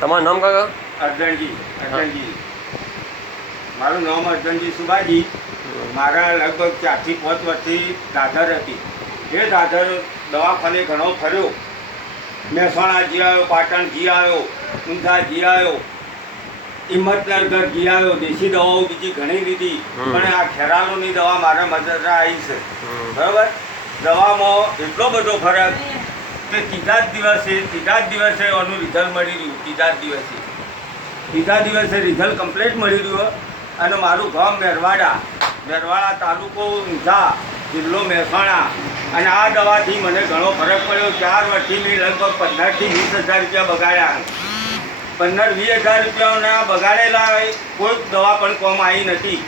તમારું નામ કાકા? અર્જનજી મારું નામ અર્જનજી સુભાજી. મારા લગભગ 4 થી 5 વર્ષથી દાદર હતી. એ દાદર દવાખાને ઘણો ફર્યો. મહેસાણા જી આવ્યો, પાટણ જી આવ્યો, ઊંઝા જી આવ્યો, હિંમતનગર જી આવ્યો. દેશી દવાઓ બીજી ઘણી લીધી, પણ આ ખેરાલુની દવા મારા મદદ આવી છે. બરાબર. દવામાં એટલો બધો ફરક કે ત્રીજા જ દિવસે એનું રિઝલ્ટ મળી રહ્યું. ત્રીજા દિવસે રિઝલ્ટ કમ્પ્લીટ મળી રહ્યું. અને મારું ગામ મેરવાડા તાલુકો ઊંઝા, જિલ્લો મહેસાણા. અને આ દવાથી મને ઘણો ફરક પડ્યો. 4 વર્ષથી મેં લગભગ 15 થી 20 હજાર રૂપિયા બગાડ્યા. 15-20 હજાર રૂપિયાના બગાડેલા કોઈ દવા પણ કોમ આવી નથી.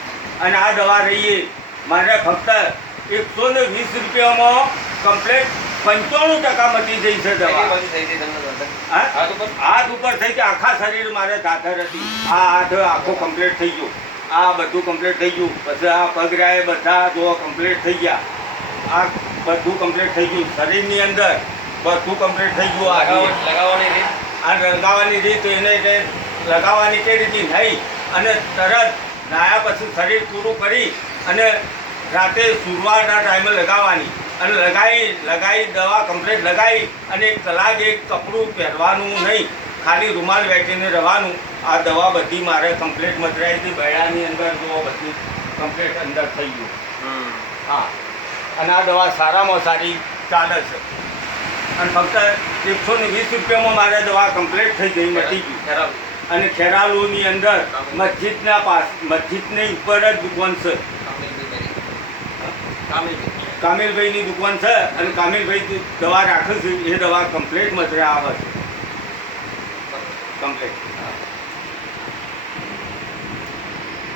અને આ દવા રહીએ મારે ફક્ત 120 રૂપિયામાં કમ્પ્લીટ 95% મટી જઈ છે દવા. હાથ ઉપર થઈ ગયો, આખા શરીર મારે દાદર હતી. આ હાથ આખો કમ્પ્લીટ થઈ ગયો, આ બધું કમ્પ્લીટ થઈ ગયું. પછી આ પગરાએ બધા જો કમ્પ્લીટ થઈ ગયા. આ બધું કમ્પ્લીટ થઈ ગયું. શરીરની અંદર બધું કમ્પ્લીટ થઈ ગયું. લગાવવાની રીત એને લગાવવાની કે રીતે નહીં. અને તરત નાયા પછી શરીર પૂરું કરી અને રાતે સુરવાના ટાઈમે લગાવવાની. અને લગાવી દવા કમ્પ્લીટ લગાવી અને 1 કલાક એક કપડું પહેરવાનું નહીં, ખાલી રૂમાલ વેચીને રહેવાનું. આ દવા બધી મારે કમ્પ્લીટ મતરાઈ હતી. બૈડાની અંદર જો બધી કમ્પ્લીટ અંદર થઈ ગયું. હા. અને આ દવા સારામાં સારી ચાલે છે. અને ફક્ત 120 રૂપિયામાં મારે દવા કમ્પ્લીટ થઈ ગઈ, મટી ગઈ. અને ખેરાલુની અંદર મસ્જિદની ઉપર જ દુકાન છે. કામિલભાઈની દુકાન છે. અને કામિલભાઈ દવા રાખે છે. એ દવા કમ્પ્લીટ મતરે આવે છે. કમ્પ્લીટ.